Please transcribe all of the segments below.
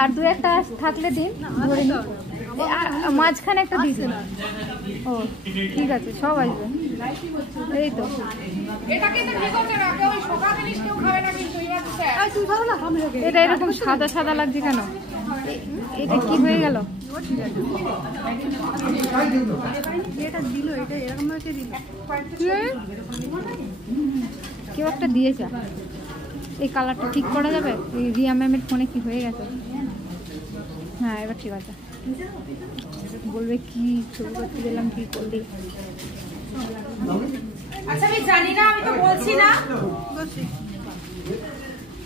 আর দু একটা থাকলে দিন, মাঝখানে একটা দিন। ও ঠিক আছে, সব আসবে। এই তো এটা এরকম সাদা সাদা লাগছে কেন? এটা কি হয়ে গেল? কেউ একটা দিয়েছে। এই কালারটা ঠিক করা যাবে? এই রিয়া ম্যামের ফোনে কি হয়ে গেছে? হ্যাঁ এবার ঠিক আছে। বলবে কি ছবি করতে গেলাম, কি করলি? আচ্ছা আমি জানি না, আমি তো বলছি না।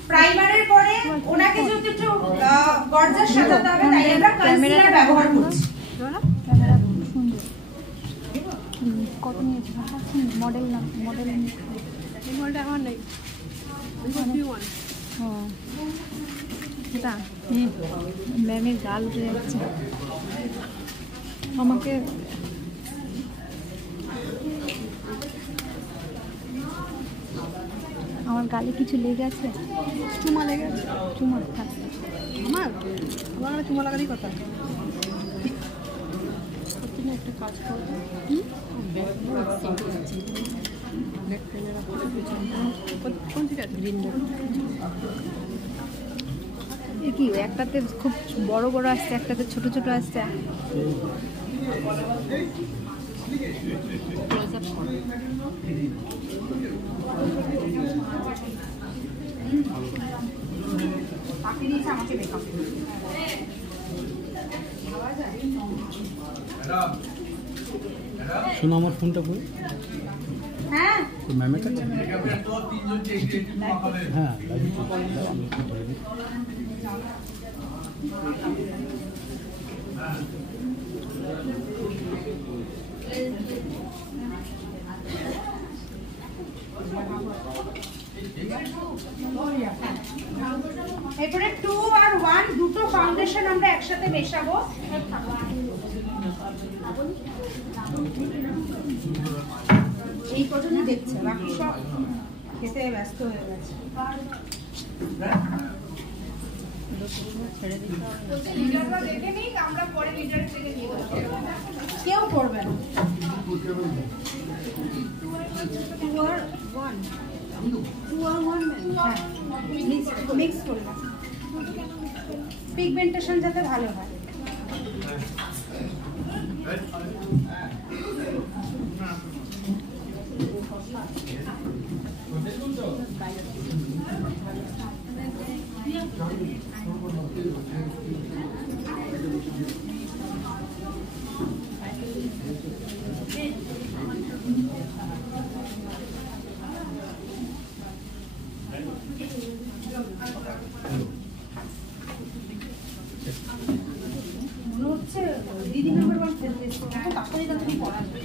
প্রাইমারের পরে ওনাকে যদি একটু গর্জাস সাজাতে হবে, তাই আমরা কনসিলার ব্যবহার করছি। ক্যামেরা সুন্দর। কত নিয়েছে? মডেল না, মডেল মডেলটা আমার নেই। এটা ম্যামের গাল উঠে যাচ্ছে। আমাকে আমার গালে কিছু লেগে আছে। চুমা লেগে আছে? চুমা থাকে আমার চুমা লাগারই কথা। একটা কাজ করবো, কি একটাতে খুব বড় বড় আসছে, একটাতে ছোট ছোট আসছে। শোনো আমার ফোনটা কই? হ্যাঁ ম্যামের কাছে। হ্যাঁ এরপরে 2 আর 1 দুটো ফাউন্ডেশন আমরা একসাথে মেশাবো। এই পর্যন্ত দেখছে, বাকি সব খেতে ব্যস্ত হয়ে গেছে। কেউ করবে না। 2 আর 1 মিক্স করবে, পিগমেন্টেশন যাতে ভালো হয়। দিদি নাম্বার 1 ফেলতে তাড়াতাড়ি তাড়াতাড়ি পড়া যায়।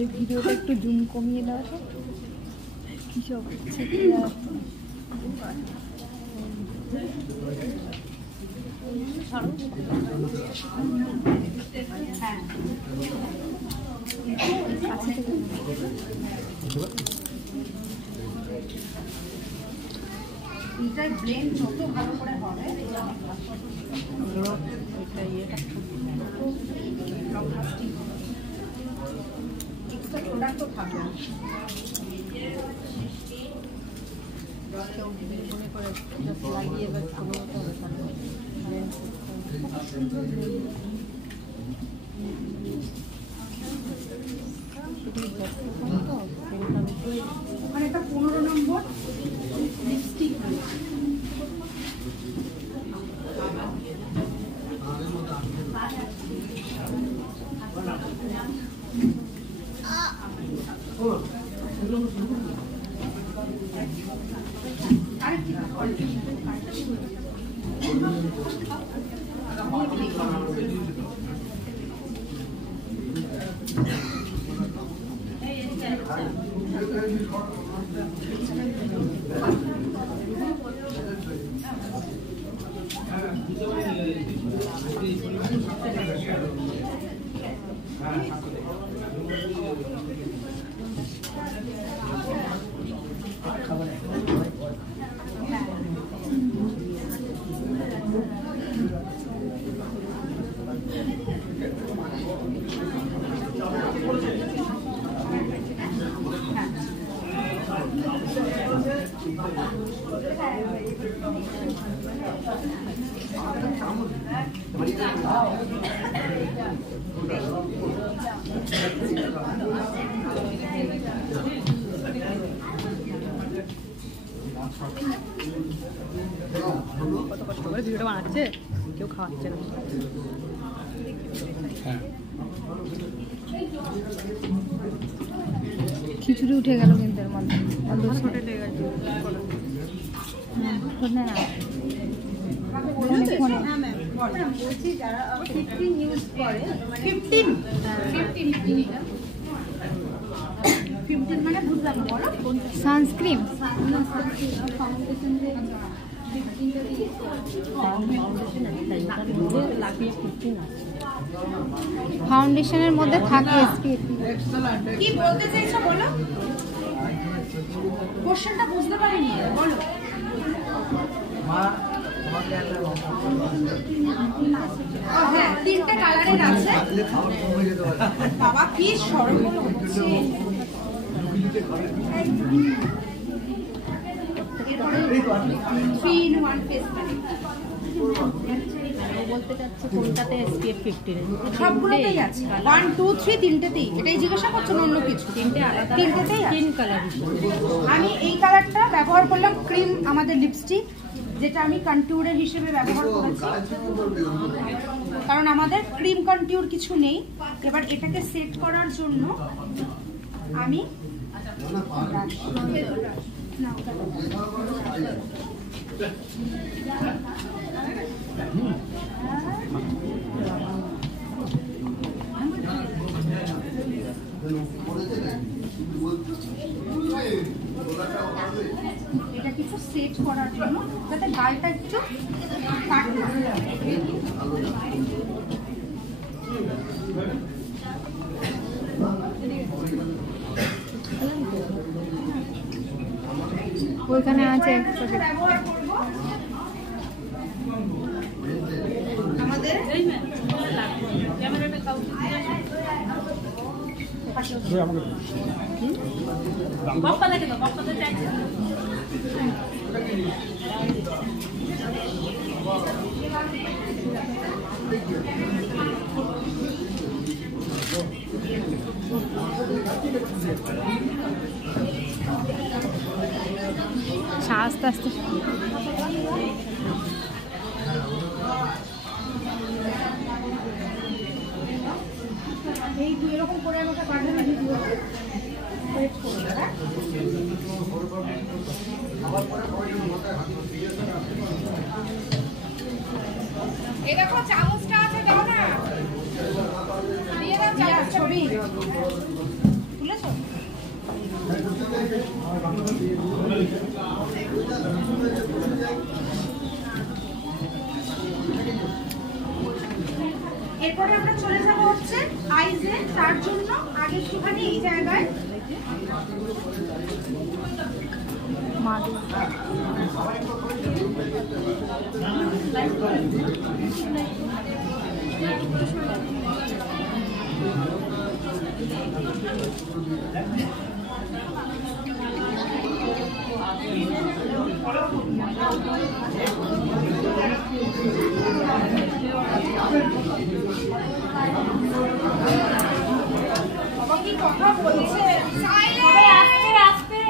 এই ভিডিওটা একটু জুম কমিয়ে দেওয়া তো, কি সব হচ্ছে। এটাই ব্লেন্ড যত ভালো করে হবে, এক্সট্রা প্রোডাক্ট তো থাকবে। মনে করে লাগিয়ে বা কোনো মতো ওখানে একটা 15 নম্বর লিপস্টিক কত কষ্ট করে ভিডিওটা বানাচ্ছে, কেউ খাওয়াচ্ছে না। খিচুড়ি উঠে গেল কিন্তু এর মধ্যে না ফোনে বলছি যারা 15 ইউজ করে 15 মানে বুঝলাম বলো সানস্ক্রিন ফাউন্ডেশনের মধ্যে থাকে এসপিএফ। কি বলতে চাইছো বলো, কোশ্চেনটা বুঝতে পারিনি, বলো। হ্যাঁ, 3টে কালারের আছে। বাবা কি সরগোল হচ্ছে। 3-in-1 ফেস প্যাক বলতে চাচ্ছি কোনটাতে SPF 15 সবগুলোতেই আছে। 1 2 3 তিনটেতেই। এটাই জিজ্ঞাসা করছো না অন্য কিছু? তিনটে আলাদা তিনটেতেই আছে। তিন কালার। আমি এই কালারটা ব্যবহার করলাম, ক্রিম আমাদের লিপস্টিক, যেটা আমি কন্ট্যুরের হিসেবে ব্যবহার করেছি, কারণ আমাদের ক্রিম কন্ট্যুর কিছু নেই। এবার এটাকে সেট করার জন্য আমি এটা কিছু সেট করার জন্য যাতে গালটা একটু কাট না ওইখানে আছে ব্যবহার করব আমাদের ক্যামেরাটা কাউ বক্তা দেখে দাও, বক্তাতে চাইছে আস্তে আস্তে এই দুই এরকম করে আমাকে পাঠানো ভিডিও সেট করে দাও। এই দেখো চামচটা আছে, দাও না, দিয়ে দাও চামচ। ছবি তুলেছো? এরপরে আমরা চলে যাব হচ্ছে আইজে। তার জন্য আগে একটুখানি এই জায়গায় বাবা কি কথা বলছে, আস্তে আস্তে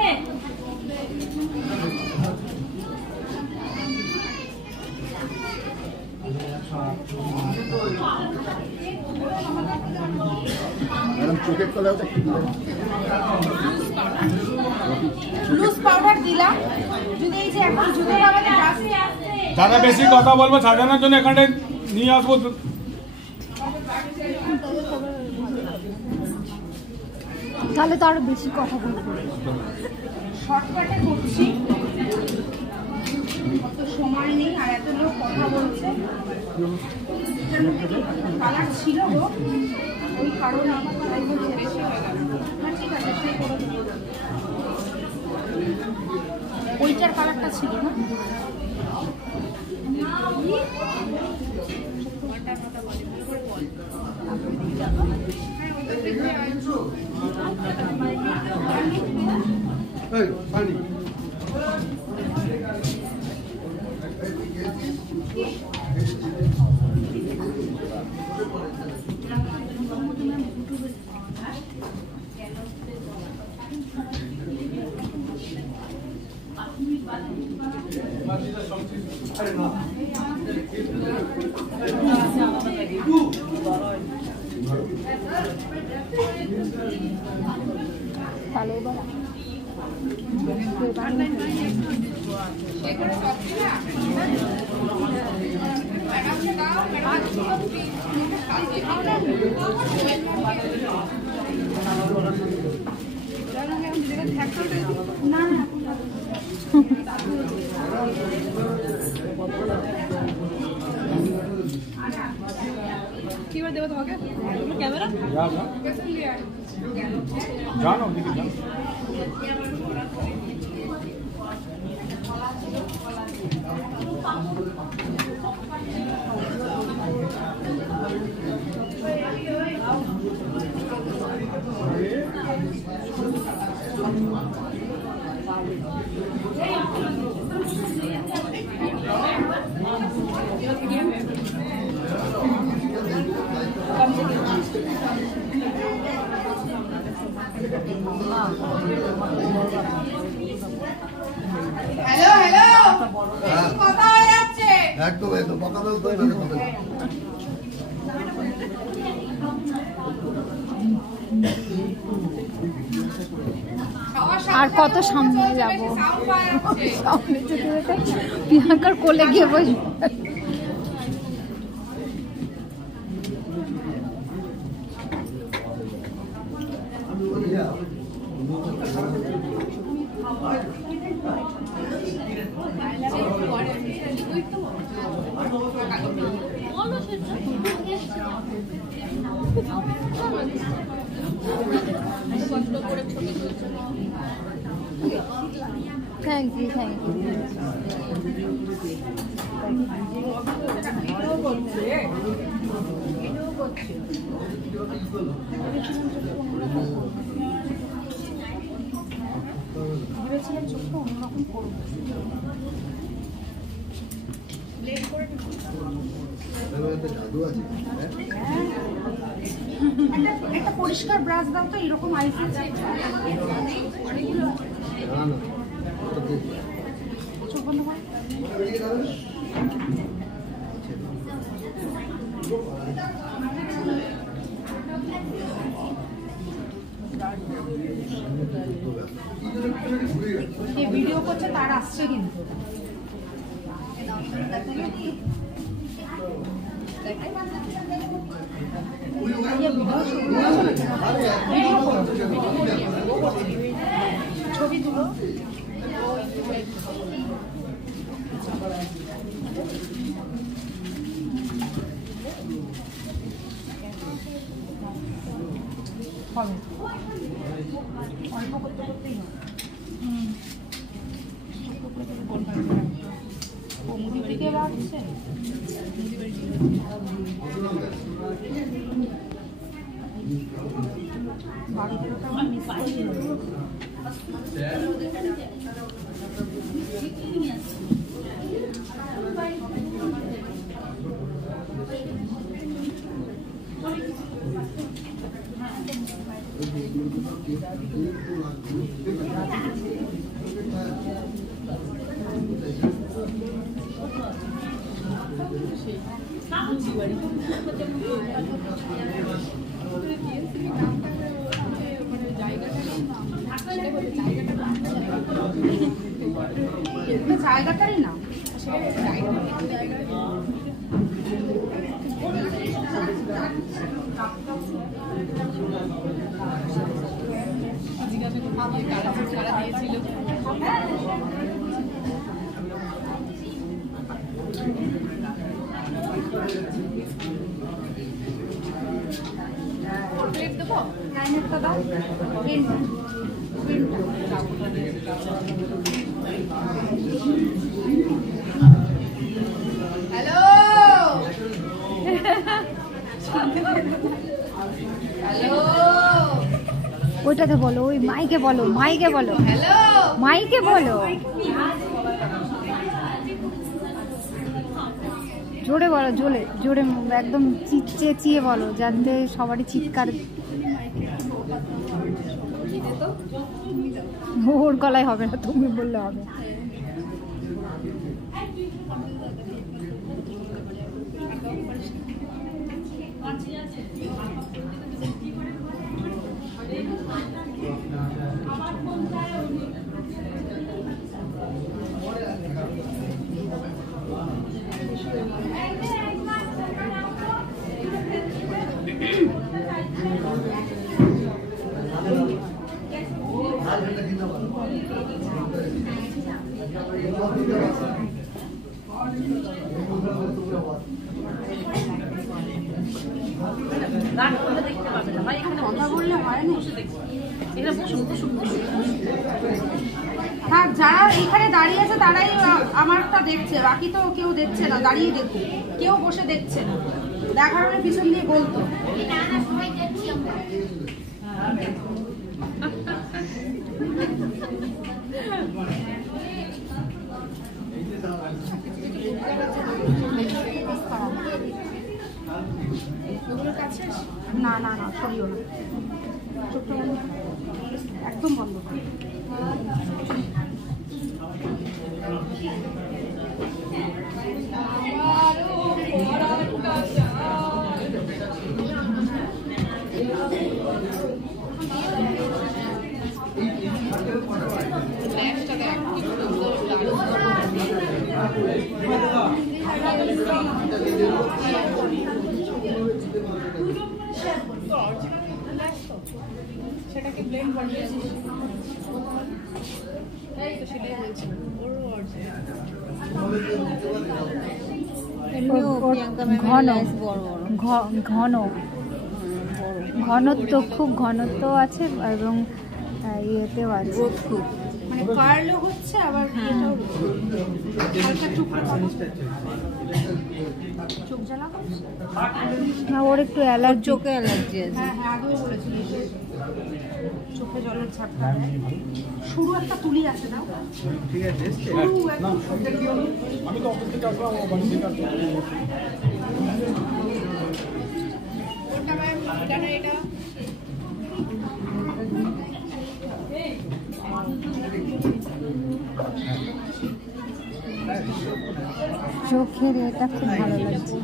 লুজ পাউডার দিলাম। যদি এই যে এখন জুতো লাগাতে দাদা বেশি কথা বলবো সাজানোর জন্য এখানে নিয়ে আসবো। তাহলে তো আরো বেশি কথা বলবো। শর্টকাটে করছি, অত সময় নেই আর এত লোক কথা বলছে। কালার ছিল গো। ওই কারণে তাই বলছি বেশি হয়ে গেল। না ঠিক আছে, সেই করে দেবো। ওইটার কালারটা ছিল না? না না কি করে দেবো তোমাকে ক্যামেরা? জানো দিদি জানো। হ্যালো হ্যালো, কথা হয়ে যাচ্ছে। একদম একদম কথা বলতে হয় না। আর কত সামনে যাবো, সামনে যেতে যেতে প্রিয়াঙ্কার কোলে গিয়ে বসবো। Thank you thank you. ভেবেছিলাম চোখটা অন্যরকম করবো। জাদু আছে। একটা পরিষ্কার ব্রাশ দাও তো, এরকম আইস আছে। না না চোখ বন্ধ করো। যে ভিডিও করছে তার আসছে কিন্তু। ছবি তুলো। হবে অল্প করতে করতেই হবে। মুদি থেকে বাড়ছে। বাড়িটা আমার মিস করি। জায়গাটারই না লাইনেরটা দাও, প্রিন্টটা। হ্যালো হ্যালো ওইটাতে বলো, ওই মাইকে বলো, মাইকে বলো, হ্যালো মাইকে বলো, জোরে বলো, জোরে জোরে, একদম চেঁচিয়ে বলো যাতে সবারই চিৎকার। ওর গলায় হবে না, তুমি বললে হবে। হ্যাঁ, যারা এখানে দাঁড়িয়ে আছে তারাই আমারটা দেখছে, বাকি তো কেউ দেখছে না, দাঁড়িয়ে দেখছে, কেউ বসে দেখছে না। দেখার হলে পিছন দিয়ে বলতো। না না না, সরিও না, চোখটা বন্ধ করো। একদম বন্ধ করো। সেটাকে ব্লেন্ড করে সেটাই বলছি ওর ঘন ঘনত্ব, খুব ঘনত্ব আছে এবং ইয়েতেও আছে, খুব মানে কার্লও হচ্ছে, আবার এটাও হালকা টুকরো পাবো। চোখ জ্বালা করছে? না, ওর একটু অ্যালার্জি, চোখে অ্যালার্জি আছে। হ্যাঁ হ্যাঁ, আগেও বলেছিল চোখে জলের ঝাপটা দেয়। শুরু একটা তুলি আছে না, ঠিক আছে, শুরু একদম আমি তো অফিস থেকে আসলাম, আমার বাড়ি থেকে আসলাম। ওটা ম্যাম, কেন এটা চোখের এটা খুব ভালো লাগছে।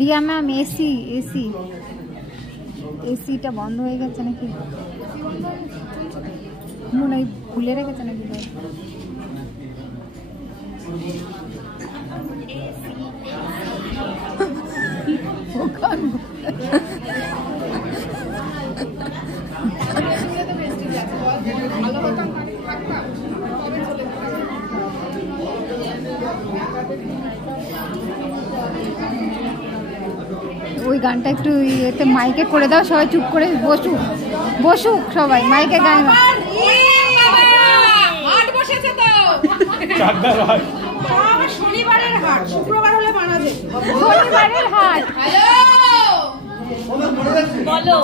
রিয়া ম্যাম, এসি এসি এসিটা বন্ধ হয়ে গেছে নাকি, মনে হয় খুলে রেখেছে নাকি? ওই গানটা একটু ইয়েতে মাইকে করে দাও, সবাই চুপ করে বসুক, বসুক সবাই, মাইকে গায় না। হাট বসেছে তো, চারদার হাট। আমার শনিবারের হাট, শুক্রবার হলে মানা যায়। শনিবারের হাট, হ্যালো বলো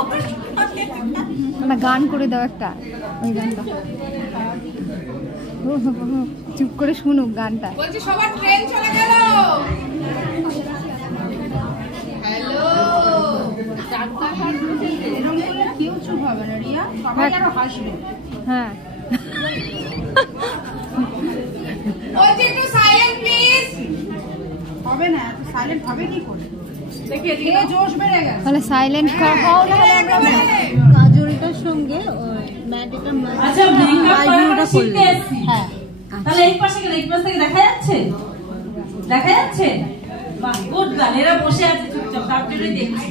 না গান করে দাও একটা, ওই গানটা চুপ করে শুনুক গানটা। বলছি সবার ট্রেন চলে গেল। হ্যালো, এরকম করলে কেউ চুপ হবে না রিয়া, সবাই আরো হাসবে। হ্যাঁ, বলছি একটু সাইলেন্ট প্লিজ। হবে না, সাইলেন্ট হবে কি করে? দেখি এদিকে জোশ বেড়ে গেছে। তাহলে সাইলেন্ট হও না, কাজলটার সঙ্গে ম্যাটেটা আচ্ছা মেকআপ আইব্রোটা করাটা শিখতে করলে এসেছি। হ্যাঁ, তাহলে এই পাশে গেলে এই পাশ থেকে দেখা যাচ্ছে, দেখা যাচ্ছে? বাহ, গুড গার্ল। এরা বসে আছে চুপচাপ, তারপরে দেখছি।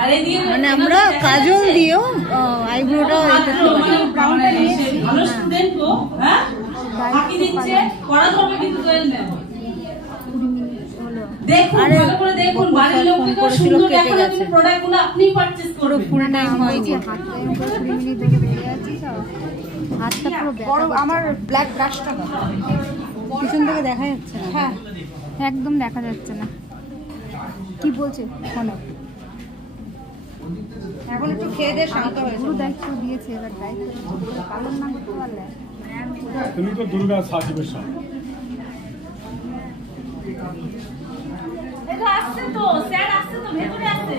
আর এই দিয়ে মানে আমরা কাজল দিয়েও আইব্রোটা এটা করতে পারি। ভালো স্টুডেন্ট গো, হ্যাঁ? ফাঁকি দিচ্ছে, পড়াতে হবে কিন্তু 12 ম্যাম। দেখুন আরে, ভালো করে দেখুন, বকুল বাড়ির স্যার লোককে ফোন তো করেছিল, সুন্দর কেটে দেখানো, গেছে। কিন্তু প্রোডাক্টগুলো আপনি পারচেজ পুরো করবেন। ফুল টাইম আমার হয়নি। যে হাতটা এরকম করে 20 মিনিট ধরে বেড়ে যাচ্ছি তো হাতটা পুরো বড় ব্যথা করছে। আমার ব্ল্যাক ব্রাশটা দাও। পিছন থেকে দেখা যাচ্ছে না। হ্যাঁ একদম দেখা যাচ্ছে না। কি বলছে ফোনে? এখন একটু খেয়ে দিয়ে শান্ত হয়েছে। পুরো দায়িত্ব দিয়েছে, এবার দায়িত্ব পালন না করতে পারলে তুমি তো দুর্গা সাজিবের সব এটা আসছে তো, স্যার আসছে তো, ভেতরে আসছে।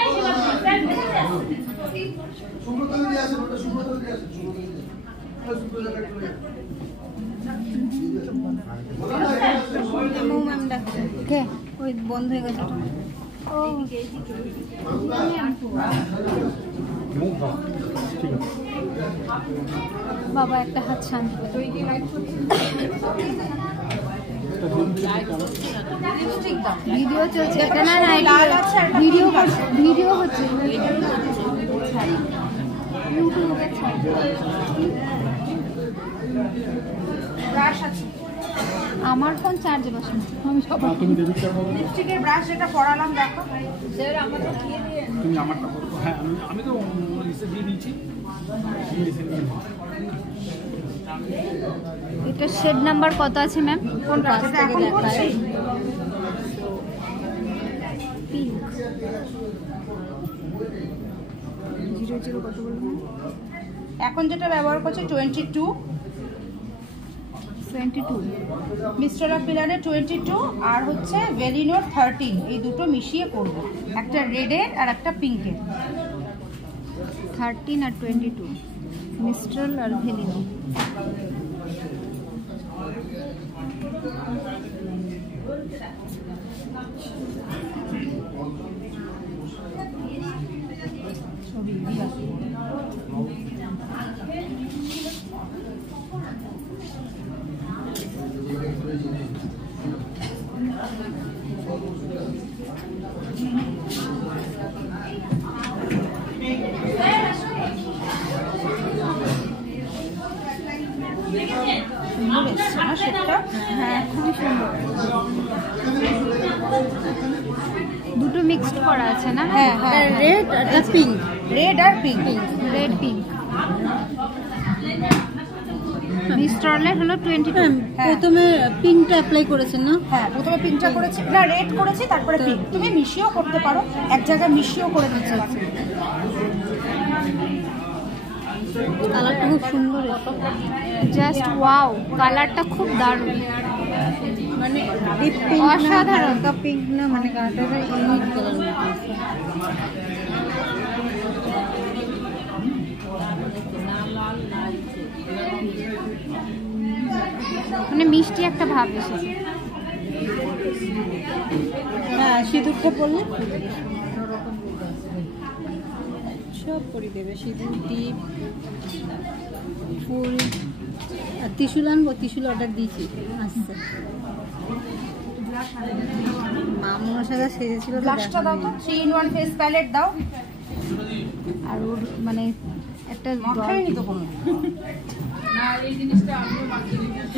এই শিবা, স্যার ভেতরে আসছে। সুব্রত দিয়ে আসে, ওটা সুব্রত দিয়ে আসে, সুব্রত দিয়ে আসে। সুব্রত জায়গায় চলে যাবে। মৌ ম্যাম ডাকছে। কে? ওই বন্ধ হয়ে গেছে। ও ঠিক আছে। বাবা একটা হাত শান্ত। লিপস্টিক দাও। ভিডিও চলছে, এটা না না লাল আছে আর একটা ভিডিও pink আছে। ভিডিও হচ্ছে ইউটিউবে ছাড়। ব্রাশ আছে। আমার ফোন চার্জে বসানো, আমি সব তুমি ডেবিট কার্ড বলো, লিপস্টিকের ব্রাশ যেটা পড়ালাম দেখো। তুমি আমারটা বলো। হ্যাঁ আমি তো লিস্টে দিয়ে দিয়েছি। তুমি লিখে নিয়ে নাও। এটা শেড নাম্বার কত আছে ম্যাম? কোনটা যেটা এখন করছি? পিঙ্ক 00 কত বলুন? এখন যেটা ব্যবহার করছি 22, 22 মিস্টার অফ মিলানের 22 আর হচ্ছে ভেলিনোর 13, এই দুটো মিশিয়ে করব। একটা রেডের আর একটা পিঙ্কের। 13 আর 22 মিস্ট্রাল আর ভেলিনো। সুন্দর এসছে না সেটা? হ্যাঁ খুবই সুন্দর। দুটো মিক্সড করা আছে না? হ্যাঁ হ্যাঁ, রেড আর পিঙ্ক। রেড আর পিঙ্ক। Red pink. মিস্ট্রালের হলো 22। প্রথমে পিঙ্কটা অ্যাপ্লাই করেছেন না? হ্যাঁ প্রথমে পিঙ্কটা করেছি, না রেড করেছি তারপরে পিঙ্ক। তুমি মিশিয়েও করতে পারো, এক জায়গায় মিশিয়েও করে দিতে পারো। কালারটা খুব সুন্দর এসেছে। জাস্ট ওয়াও, কালারটা খুব দারুণ। মানে ডিপ পিঙ্ক না, অসাধারণ। হালকা পিঙ্ক না, মানে কালারটা ইউনিক কালার মতো আছে। মানে মিষ্টি একটা ভাব এসেছে। হ্যাঁ সিঁদুরটা পরলে সব পরিয়ে দেবে। সিঁদুর, টিপ, ফুল আর ত্রিশুল আনবো। ত্রিশুল অর্ডার দিয়েছি, আসছে। মামুনের সাথে সেজেছিল তো ব্লাশটা দাও তো, 3 in 1 ফেস প্যালেট দাও। আর ওর মানে একটা মাখাইনি তো কোনো। হ্যাঁ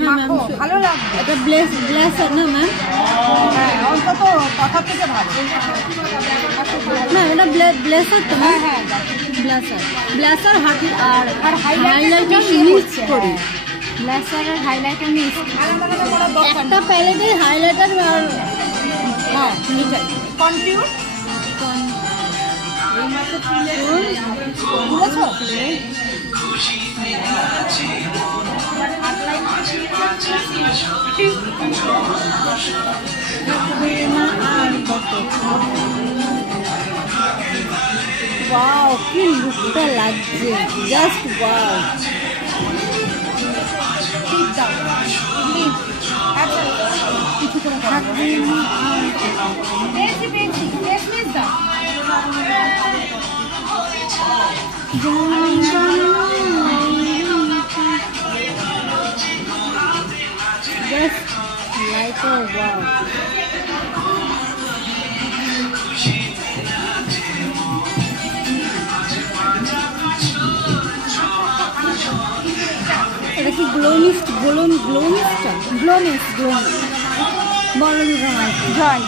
মাখো, ম্যাম, ভালো লাগবে। এটা ব্লেসার না ম্যাম? হ্যাঁ অন্তত কথা থেকে ভালো। না এটা ব্লেসার তো হ্যাঁ ম্যাম? হ্যাঁ দাও। ব্লেসার আর আর highlighter হাইলাইটার মিশিয়ে মিক্স করছে, করি। ব্লাশার আর হাইলাইটার মিক্স। আলাদা আলাদা করার দরকার একটা নেই। প্যালেটে হাইলাইটার আর হ্যাঁ এটাই কনফিউজ বুঝেছো? ওয়াও কি লুকটা লাগছে, জাস্ট ওয়াও। ঠিক দাও প্লিজ। আচ্ছা কিছু করে থাকবে। পেয়েছি পেয়েছি, পেয়েছি মিস দাও। Just like a wow. এটা কি গ্লো মিস্ট? গ্লো মিস্টটা? Glow mix. Glow mist. বড় দুর্গা মায়ের জয়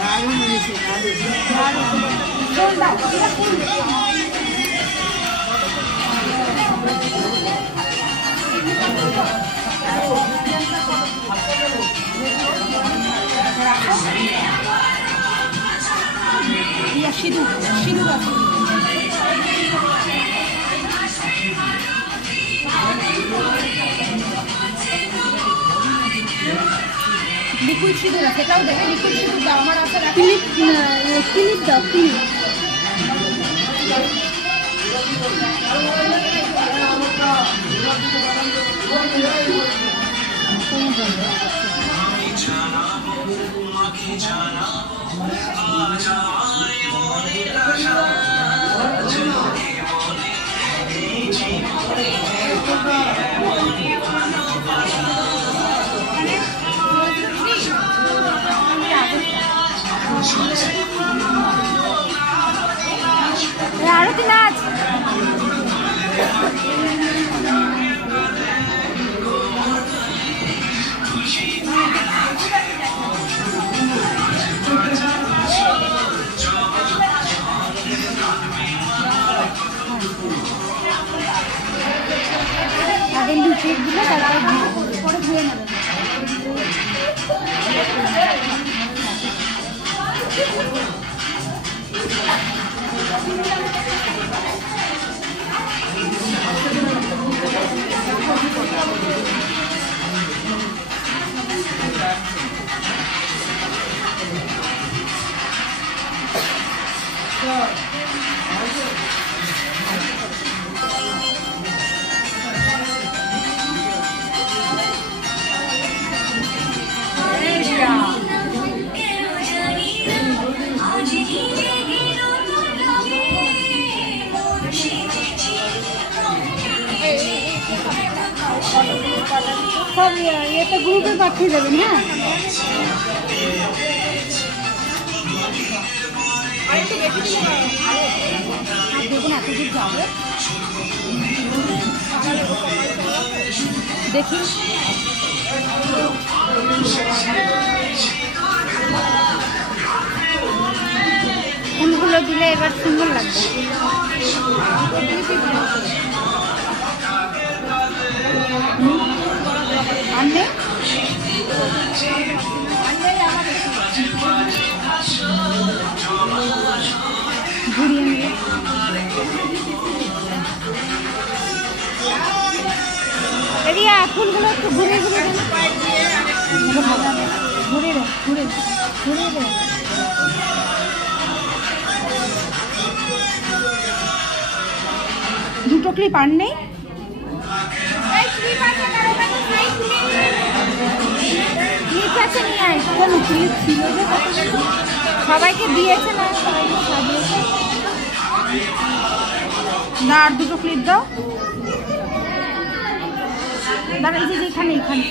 দারুণ হয়েছে সিঁদুর সিঁদুর আছে লিকুইড সিঁদুর আছে, এটাও দেবে। লিকুইড সিঁদুর দাও, আমার আছে। ক্লিপ ক্লিপ দাও ক্লিপ আরতি নাচ আগে লুচিয়ে দিলে তারপরে পরে ধুয়ে নেবে। সব এটা গ্রুপে পাঠিয়ে দেবেন। হ্যাঁ দেখুন এত দূর যাবে দেখি ফুলগুলো দিলে এবার সুন্দর লাগবে। আনলে ঘুরিয়ে নিলে রিয়া ফুলগুলো একটু ঘুরে ঘুরে দেন, ঘুরে রে ঘুরে ঘুরে রে। দুটো ক্লিপ আর নেই? ক্লিপ আছে নিয়ে আয়। কেন ক্লিপ ছিল যে সবাইকে দিয়েছে না, সবাইকে সাজিয়েছে। না আর দুটো ক্লিপ দাও। দাঁড়া এই যে এখানে এখানে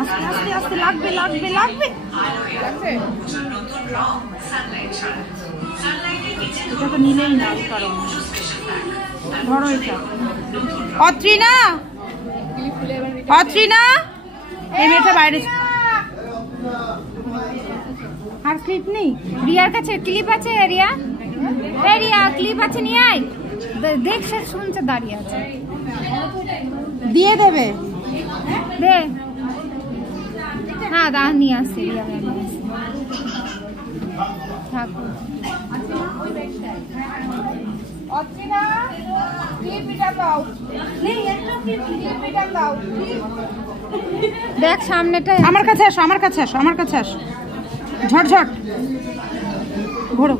আস্তে আস্তে আস্তে লাগবে লাগবে লাগবে এটা তো নিলেই না কারণ ধরো এটা। অত্রিনা অত্রিনা এই মেয়েটা বাইরে। আর ক্লিপ নেই? রিয়ার কাছে ক্লিপ আছে? রিয়া এই রিয়া ক্লিপ আছে নিয়ে আয়। দেখ সে শুনছে দাঁড়িয়ে আছে। দিয়ে দেবে দে না দা নিয়ে আসছে রিয়া ঠাকুর। দেখ সামনেটা। আমার কাছে আসো আমার কাছে আসো আমার কাছে আসো। ঝট ঝট ঘোরো।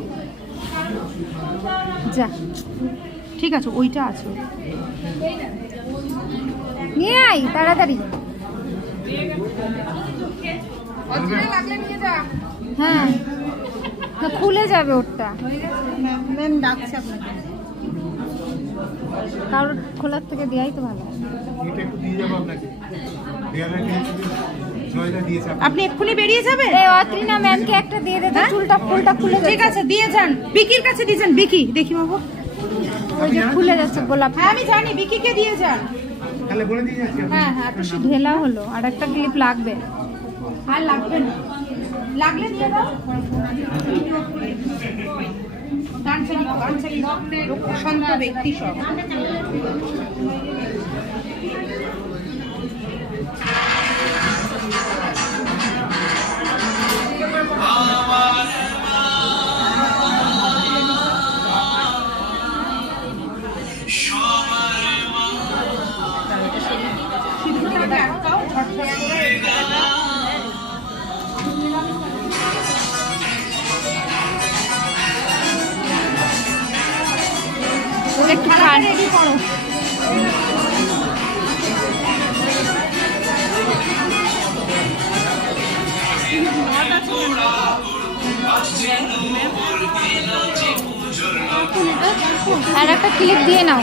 যা ঠিক আছে ওইটা আছে। নিয়ে আয় তাড়াতাড়ি। হ্যাঁ খুলে যাবে ওরটা। ম্যাম ডাকছে আপনাকে। কারোর খোলার থেকে দেওয়াই তো ভালো। এটা একটু দিয়ে যাবো আপনাকে। আপনি এক্ষুনি বেরিয়ে যাবেন? এই অত্রিনা ম্যামকে একটা দিয়ে দে তো, চুলটা ফুলটা খুলে ঠিক আছে দিয়ে যান। বিকির কাছে দিয়ে যান। বিকি দেখি বাবু, ওই যে খুলে যাচ্ছে গোলাপ। হ্যাঁ আমি জানি, বিকিকে দিয়ে যান। হ্যাঁ হ্যাঁ একটু ঢেলা হলো, আর একটা ক্লিপ লাগবে। আর লাগবে না, লাগলে দিয়ে দাও। শান্ত ব্যক্তি সব। একটু খান। রেডি করো। আর একটা ক্লিপ দিয়ে নাও।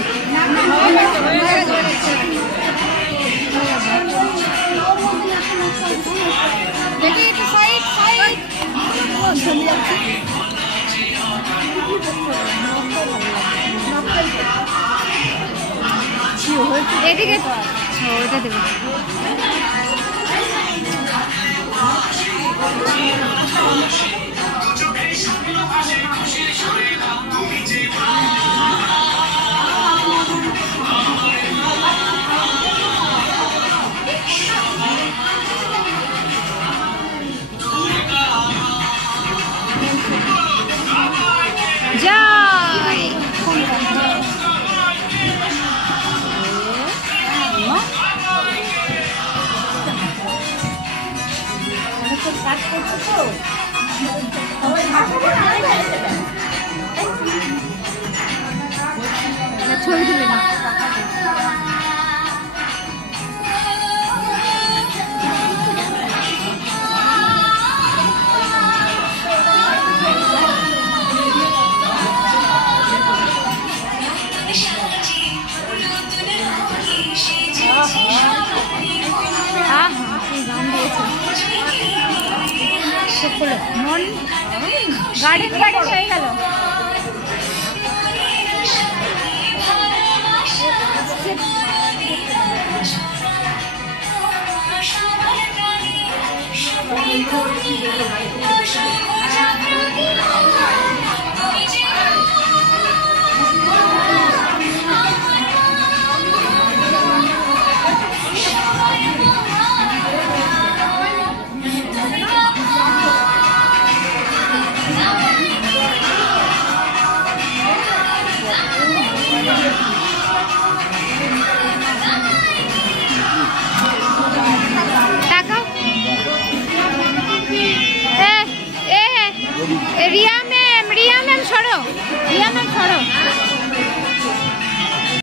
দেখি একটু সাইড সাইড। এদিকে ওইটা দেবে। জয়। ছবি তুলে না। মন গার্ডেন গার্ডেন হয়ে গেল। রিয়া ম্যাম সরো, রিয়া ম্যাম সরো।